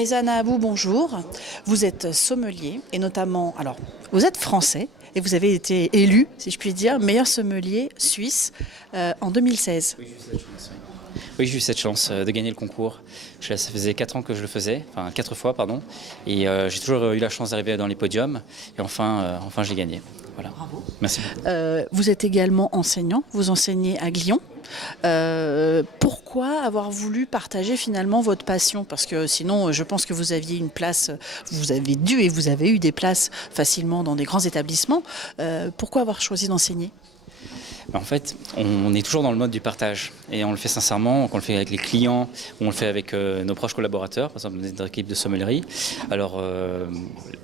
Reza Nahabou, bonjour. Vous êtes sommelier et notamment, alors, vous êtes français et vous avez été élu, si je puis dire, meilleur sommelier suisse en 2016. Oui, j'ai eu cette chance de gagner le concours. Ça faisait 4 ans que je le faisais, enfin 4 fois, pardon. Et j'ai toujours eu la chance d'arriver dans les podiums. Et enfin je l'ai gagné. Voilà. Bravo. Merci. Vous êtes également enseignant, vous enseignez à Glion. Pourquoi avoir voulu partager finalement votre passion? Parce que sinon, je pense que vous aviez une place, vous avez dû et vous avez eu des places facilement dans des grands établissements. Pourquoi avoir choisi d'enseigner? En fait, on est toujours dans le mode du partage et on le fait sincèrement, on le fait avec les clients, on le fait avec nos proches collaborateurs, par exemple notre équipe de sommellerie. Alors,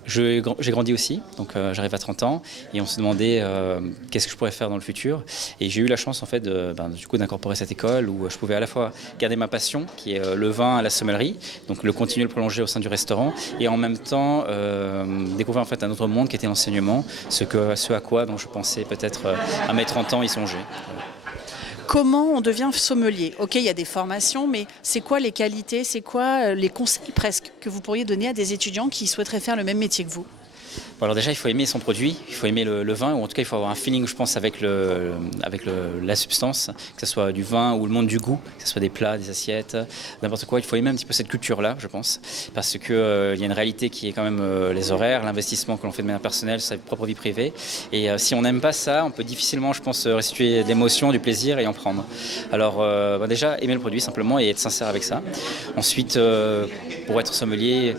j'ai grandi aussi, donc j'arrive à 30 ans et on se demandait qu'est-ce que je pourrais faire dans le futur. Et j'ai eu la chance en fait du coup d'incorporer cette école où je pouvais à la fois garder ma passion, qui est le vin à la sommellerie, donc le continuer, le prolonger au sein du restaurant, et en même temps découvrir en fait un autre monde qui était l'enseignement, ce à quoi dont je pensais peut-être à mes 30 ans y songer. Comment on devient sommelier? Ok, il y a des formations, mais c'est quoi les qualités, c'est quoi les conseils presque que vous pourriez donner à des étudiants qui souhaiteraient faire le même métier que vous? Bon, alors déjà, il faut aimer son produit, il faut aimer le vin, ou en tout cas, il faut avoir un feeling, je pense, avec la substance, que ce soit du vin ou le monde du goût, que ce soit des plats, des assiettes, n'importe quoi. Il faut aimer un petit peu cette culture-là, je pense, parce que il y a une réalité qui est quand même les horaires, l'investissement que l'on fait de manière personnelle, sa propre vie privée. Et si on n'aime pas ça, on peut difficilement, je pense, restituer de l'émotion, du plaisir et en prendre. Alors déjà, aimer le produit simplement et être sincère avec ça. Ensuite, pour être sommelier,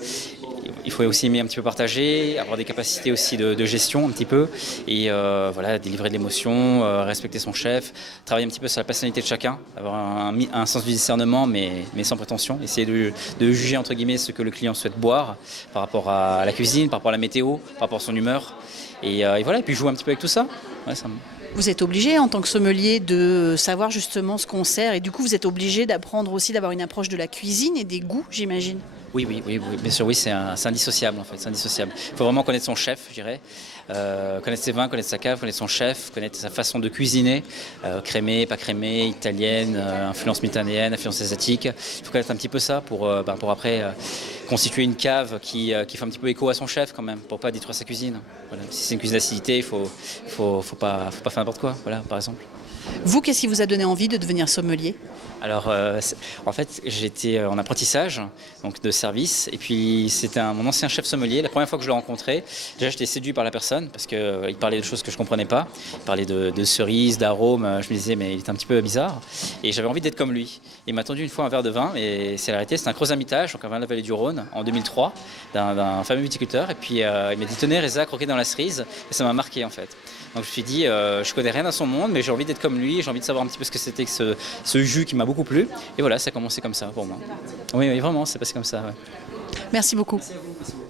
il faut aussi aimer un petit peu partager, avoir des capacités aussi de gestion un petit peu et voilà, délivrer de l'émotion, respecter son chef, travailler un petit peu sur la personnalité de chacun, avoir un sens du discernement mais sans prétention, essayer de juger entre guillemets ce que le client souhaite boire par rapport à la cuisine, par rapport à la météo, par rapport à son humeur et voilà, et puis jouer un petit peu avec tout ça. Ouais, ça. Vous êtes obligé en tant que sommelier de savoir justement ce qu'on sert et du coup vous êtes obligé d'apprendre aussi d'avoir une approche de la cuisine et des goûts, j'imagine. Oui, bien sûr, oui, c'est indissociable en fait, c'est indissociable. Il faut vraiment connaître son chef, je dirais, connaître ses vins, connaître sa cave, connaître son chef, connaître sa façon de cuisiner, crémée, pas crémée, italienne, influence méditerranéenne, influence asiatique. Il faut connaître un petit peu ça pour après constituer une cave qui fait un petit peu écho à son chef quand même, pour pas détruire sa cuisine. Voilà. Si c'est une cuisine d'acidité, il faut pas faire n'importe quoi, voilà, par exemple. Vous, qu'est-ce qui vous a donné envie de devenir sommelier? Alors, en fait, j'étais en apprentissage, donc de service, et puis c'était mon ancien chef sommelier. La première fois que je l'ai rencontré, déjà j'étais séduit par la personne parce qu'il parlait de choses que je ne comprenais pas. Il parlait de cerises, d'arômes. Je me disais, mais il était un petit peu bizarre, et j'avais envie d'être comme lui. Il m'a tendu une fois un verre de vin, et c'est la réalité, c'est un Crozat-Hermitage, donc un vin de la vallée du Rhône, en 2003, d'un fameux viticulteur. Et puis il m'a dit, tenez, Reza, croquez dans la cerise, et ça m'a marqué en fait. Donc je me suis dit, je connais rien à son monde, mais j'ai envie d'être comme lui, j'ai envie de savoir un petit peu ce que c'était que ce jus qui m'a beaucoup plu. Et voilà, ça a commencé comme ça pour moi. Oui, vraiment, c'est passé comme ça. Ouais. Merci beaucoup. Merci à vous.